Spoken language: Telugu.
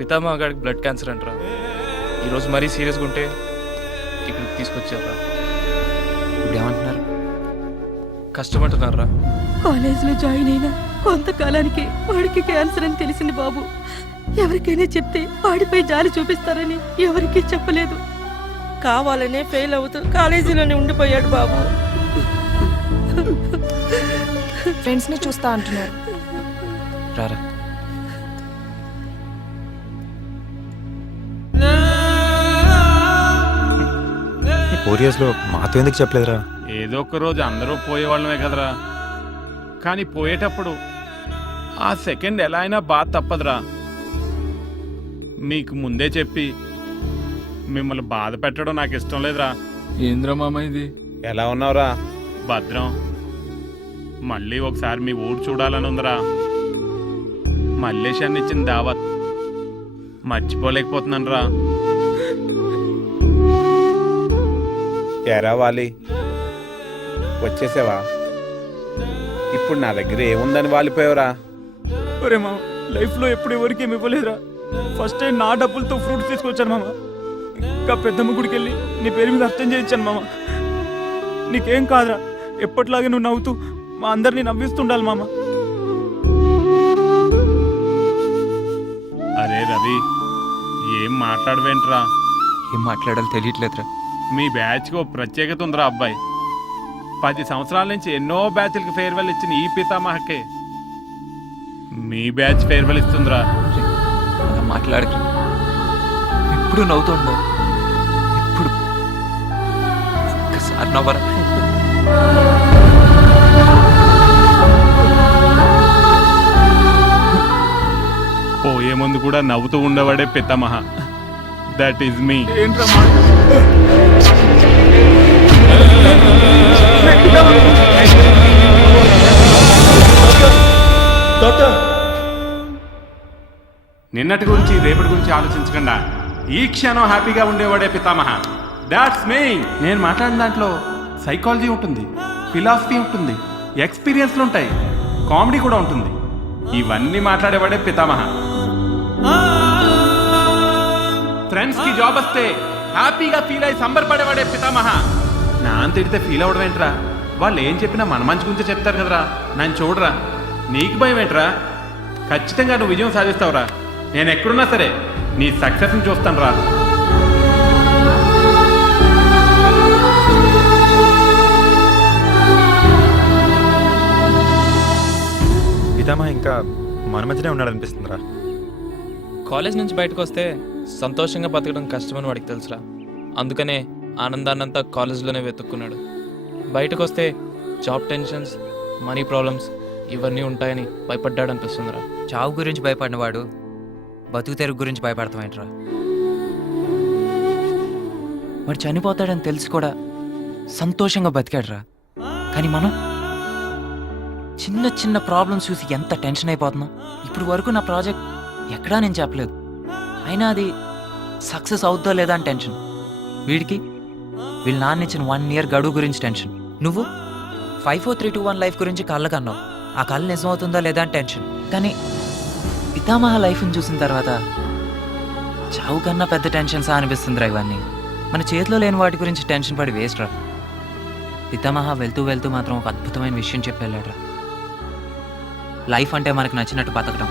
పితామహ గారికి బ్లడ్ క్యాన్సర్ అంటారా. ఈరోజు మరీ సీరియస్గా ఉంటే ఇక్కడికి తీసుకొచ్చారా. ఇప్పుడు ఏమంటున్నారు? కష్టపడుతున్నారా. కాలేజీలో జాయిన్ అయినా కొంతకాలానికి వాడికి క్యాన్సర్ అని తెలిసింది బాబు. ఎవరికైనా చెప్తే వాడిపై జాలి చూపిస్తారని ఎవరికీ చెప్పలేదు. కావాలనే ఫెయిల్ అవుతూ కాలేజీలోనే ఉండిపోయాడు బాబు. ఫ్రెండ్స్ని చూస్తా అంటున్నారు. రారా. ఈ 4 yearsలో మాతో ఎందుకు చెప్పలేదురా? ఏదో ఒక రోజు అందరూ పోయేవాళ్ళమే కదరా. కానీ పోయేటప్పుడు ఆ సెకండ్ ఎలా అయినా బాధ తప్పదురా. మీకు ముందే చెప్పి మిమ్మల్ని బాధ పెట్టడం నాకు ఇష్టం లేదురా. ఏంద్రా మామ ఇది? ఎలా ఉన్నావురా? భద్రం. మళ్ళీ ఒకసారి మీ ఊరు చూడాలని ఉందిరా. మల్లేష్ అన్న ఇచ్చిన దావత్ మర్చిపోలేకపోతున్నాను రా. ఎరా వాలి, వచ్చేసావా? ఇప్పుడు నా దగ్గర ఏముందని వాలిపోయావురా? ఒరే మామ, లైఫ్లో ఎప్పుడు ఎవరికి ఏమి ఇవ్వలేదురా. ఫస్ట్ టైం నా డబ్బులతో ఫ్రూట్స్ తీసుకొచ్చాను మామ. ఇంకా పెద్దమ్మ గుడికి వెళ్ళి నీ పేరు మీద అర్థం చేయించాను మామ. నీకేం కాదురా, ఎప్పటిలాగే నువ్వు నవ్వుతూ మా అందరినీ నవ్విస్తుండాలి మామ. అరే రవి, ఏం మాట్లాడవేంట్రా? ఏం మాట్లాడాలో తెలియట్లేదురా. మీ బ్యాచ్కి ఓ ప్రత్యేకత ఉందిరా అబ్బాయి. 10 సంవత్సరాల నుంచి ఎన్నో బ్యాచ్లకు ఫేర్వెల్ ఇచ్చిన ఈ పితామహకే మీ బ్యాచ్ ఫేర్వెల్ ఇస్తుందిరా. అలా మాట్లాడకి. ఎప్పుడు నవ్వుతుండవు. ఎప్పుడు ఒక్కసారి నవ్వరా. పోయే ముందు కూడా నవ్వుతూ ఉండేవాడే పితామహ. దట్ ఈజ్ మీ. ఏంట్రా నిన్నటి గురించి రేపటి గురించి ఆలోచించకుండా ఈ క్షణం హ్యాపీగా ఉండేవాడే పితామహ. దాట్స్ మీ. నేను మాట్లాడిన దాంట్లో సైకాలజీ ఉంటుంది, ఫిలాసఫీ ఉంటుంది, ఎక్స్పీరియన్స్లు ఉంటాయి, కామెడీ కూడా ఉంటుంది. ఇవన్నీ మాట్లాడేవాడే పితామహ. ఫ్రెండ్స్కి జాబ్ వస్తే హ్యాపీగా ఫీల్ అయ్యి సంబరపడేవాడే పితామహ. నాన్న తిడితే ఫీల్ అవడం ఏంట్రా? వాళ్ళు ఏం చెప్పినా మన మంచి గురించే చెప్తారు కదరా. నన్ను చూడరా, నీకు భయం ఏంట్రా? ఖచ్చితంగా నువ్వు విజయం సాధిస్తావురా. నేను ఎక్కడున్నా సరే నీ సక్సెస్ని చూస్తాను రా. పితామహ ఇంకా మన మధ్యనే ఉన్నాడనిపిస్తుందిరా. కాలేజ్ నుంచి బయటకు వస్తే సంతోషంగా బతకడం కష్టమని వాడికి తెలుసురా. అందుకనే ఆనందాన్నంతా కాలేజ్లోనే వెతుక్కున్నాడు. బయటకు వస్తే జాబ్ టెన్షన్స్, మనీ ప్రాబ్లమ్స్ ఇవన్నీ ఉంటాయని భయపడ్డాడు అనిపిస్తుందిరా. చావు గురించి భయపడినవాడు బతుకు తెరుగు గురించి భయపడతామేంట్రా? వాడు చనిపోతాడని తెలిసి కూడా సంతోషంగా బతికాడురా. కానీ మనం చిన్న చిన్న ప్రాబ్లమ్స్ చూసి ఎంత టెన్షన్ అయిపోతున్నాం. ఇప్పుడు వరకు నా ప్రాజెక్ట్ ఎక్కడా నేను చెప్పలేదు, అయినా అది సక్సెస్ అవుద్దో లేదా అని టెన్షన్. వీడికి వీళ్ళ నాన్న ఇచ్చిన 1 year గడువు గురించి టెన్షన్. నువ్వు 5 4 3 2 1 లైఫ్ గురించి కళ్ళకన్నావు. ఆ కళ్ళు నిజం అవుతుందా లేదా అని టెన్షన్. కానీ పితామహ లైఫ్ని చూసిన తర్వాత చావు కన్నా పెద్ద టెన్షన్సా అనిపిస్తుందిరా ఇవన్నీ. మన చేతిలో లేని వాటి గురించి టెన్షన్ పడి వేస్ట్ రా. పితామహ వెళ్తూ వెళ్తూ మాత్రం ఒక అద్భుతమైన విషయం చెప్పి వెళ్ళాడు రా. లైఫ్ అంటే మనకు నచ్చినట్టు బతకడం.